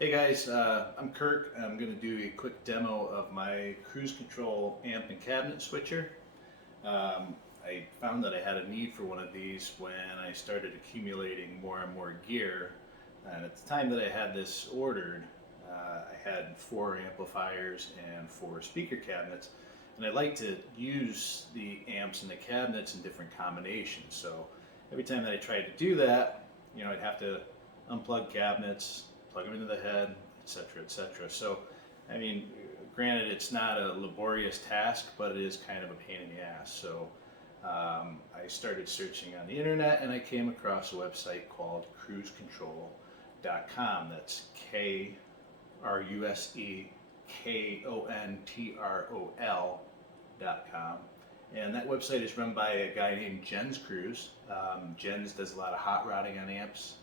Hey guys, I'm Kirk. I'm going to do a quick demo of my Kruse Kontrol amp and cabinet switcher. I found that I had a need for one of these when I started accumulating more and more gear. And at the time that I had this ordered, I had 4 amplifiers and 4 speaker cabinets. And I like to use the amps and the cabinets in different combinations. So every time that I tried to do that, I'd have to unplug cabinets, plug them into the head, etc., etc. So, granted, it's not a laborious task, but it is kind of a pain in the ass. So, I started searching on the internet, and I came across a website called KruseKontrol.com. That's KruseKontrol.com. And that website is run by a guy named Jens Kruse. Jens does a lot of hot rodding on amps.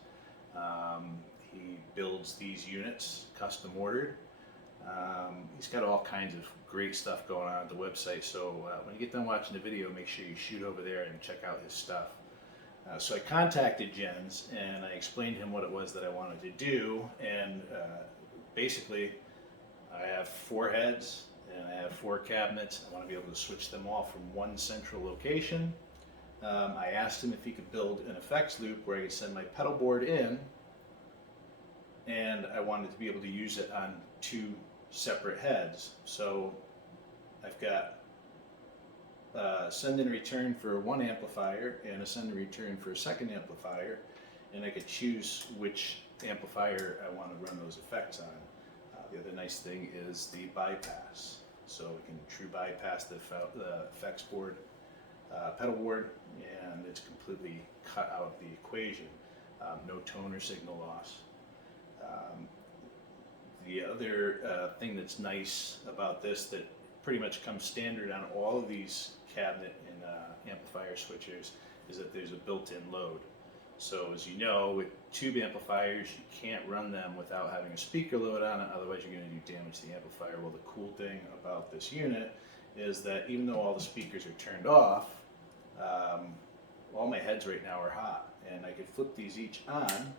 He builds these units, custom ordered. He's got all kinds of great stuff going on at the website, so when you get done watching the video, make sure you shoot over there and check out his stuff. So I contacted Jens and I explained to him what it was that I wanted to do, and basically I have 4 heads and I have 4 cabinets. I want to be able to switch them all from one central location. I asked him if he could build an effects loop where I could send my pedal board in, and I wanted to be able to use it on 2 separate heads. So I've got send and return for one amplifier and a send and return for a second amplifier, and I could choose which amplifier I want to run those effects on. The other nice thing is the bypass, so we can true bypass the effects board, pedal board, and it's completely cut out of the equation. No tone or signal loss. The other thing that's nice about this, that pretty much comes standard on all of these cabinet and amplifier switchers, is that there's a built-in load. So as you know, with tube amplifiers, you can't run them without having a speaker load on it, otherwise you're going to do damage to the amplifier. Well, the cool thing about this unit is that even though all the speakers are turned off, all my heads right now are hot, and I could flip these each on,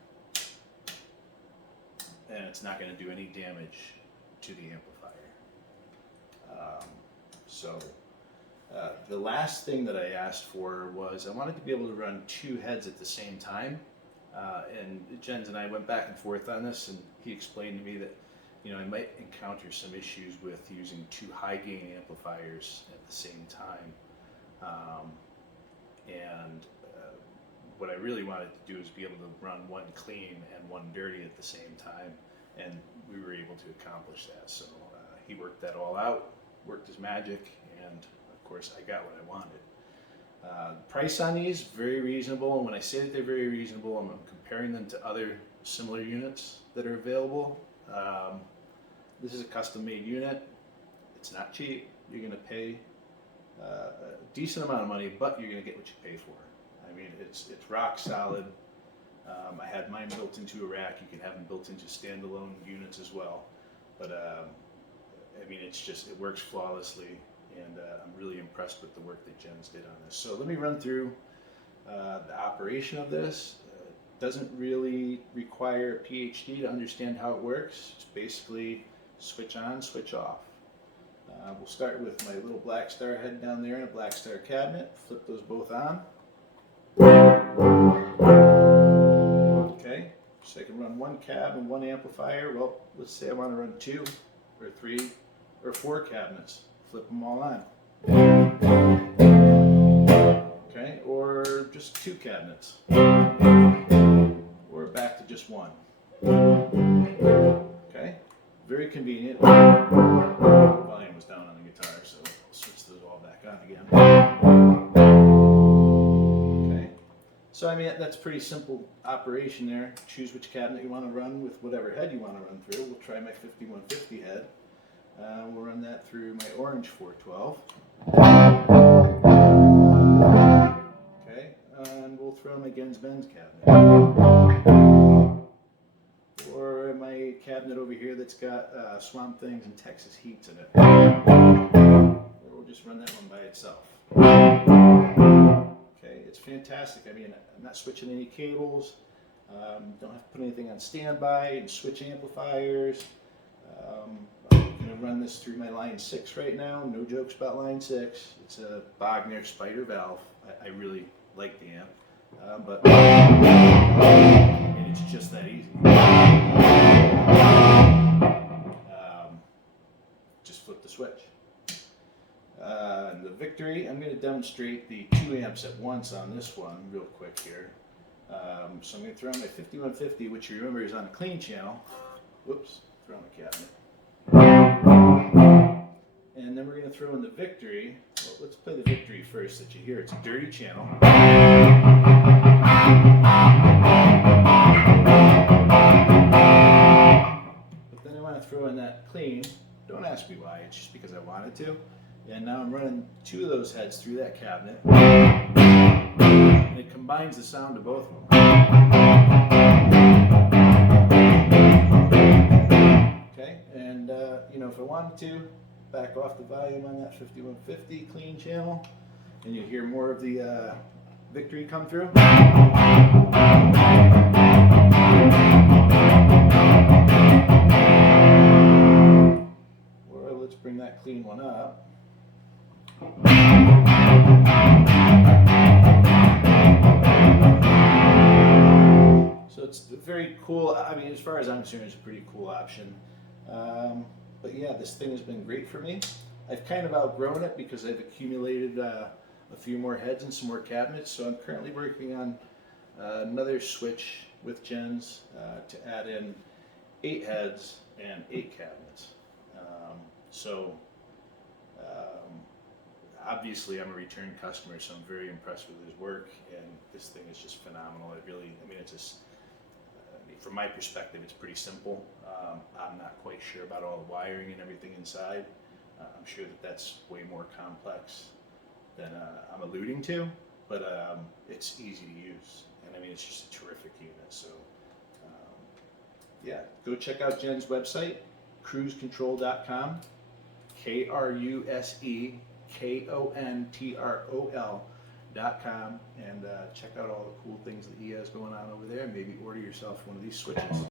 and it's not going to do any damage to the amplifier. The last thing that I asked for was I wanted to be able to run 2 heads at the same time, and Jens and I went back and forth on this, and he explained to me that I might encounter some issues with using 2 high gain amplifiers at the same time, what I really wanted to do is be able to run one clean and one dirty at the same time, and we were able to accomplish that. So he worked that all out, worked his magic, and of course I got what I wanted. Price on these, very reasonable, and when I say that they're very reasonable, I'm comparing them to other similar units that are available. This is a custom made unit. It's not cheap. You're going to pay a decent amount of money, but you're going to get what you pay for. I mean, it's rock solid. I had mine built into a rack. You can have them built into standalone units as well. But it works flawlessly, and I'm really impressed with the work that Jens did on this. So let me run through the operation of this. Doesn't really require a PhD to understand how it works. It's basically switch on, switch off. We'll start with my little black star head down there and a black star cabinet. Flip those both on. Okay, so I can run 1 cab and 1 amplifier. Well, let's say I want to run 2 or 3 or 4 cabinets. Flip them all on. Okay, or just 2 cabinets. Or back to just 1. Okay, very convenient. Volume was down on the guitar, so I'll switch those all back on again. So that's pretty simple operation there. Choose which cabinet you want to run with whatever head you want to run through. We'll try my 5150 head. We'll run that through my orange 412. Okay, and we'll throw my Gens-Benz cabinet. Or my cabinet over here that's got Swamp Things and Texas Heats in it. Or we'll just run that one by itself. It's fantastic. I'm not switching any cables. Don't have to put anything on standby and switch amplifiers. I'm going to run this through my line 6 right now. No jokes about line 6. It's a Bogner Spider valve. I really like the amp, and it's just that easy. Just flip the switch. The Victory, I'm going to demonstrate the 2 amps at once on this one real quick here. So I'm going to throw on my 5150, which you remember is on a clean channel. Whoops, throw on the cabinet. And then we're going to throw in the Victory. Well, let's play the Victory first, that you hear it's a dirty channel. But then I want to throw in that clean. Don't ask me why, it's just because I wanted to. And now I'm running 2 of those heads through that cabinet. And it combines the sound of both of them. Okay, and you know, if I wanted to, back off the volume on that 5150 clean channel, and you hear more of the Victory come through. Or let's bring that clean one up. So it's very cool. I mean, as far as I'm concerned, it's a pretty cool option. But yeah, this thing has been great for me. I've kind of outgrown it because I've accumulated a few more heads and some more cabinets. So I'm currently working on another switch with gens to add in 8 heads and 8 cabinets. Obviously I'm a return customer, so I'm very impressed with his work, and this thing is just phenomenal. It really, I mean, it's just, from my perspective, it's pretty simple. I'm not quite sure about all the wiring and everything inside. I'm sure that that's way more complex than I'm alluding to, but it's easy to use, and I mean, it's just a terrific unit. So yeah, go check out Jen's website, krusekontrol.com, KRUSEKONTROL.com, and check out all the cool things that he has going on over there, and maybe order yourself one of these switches.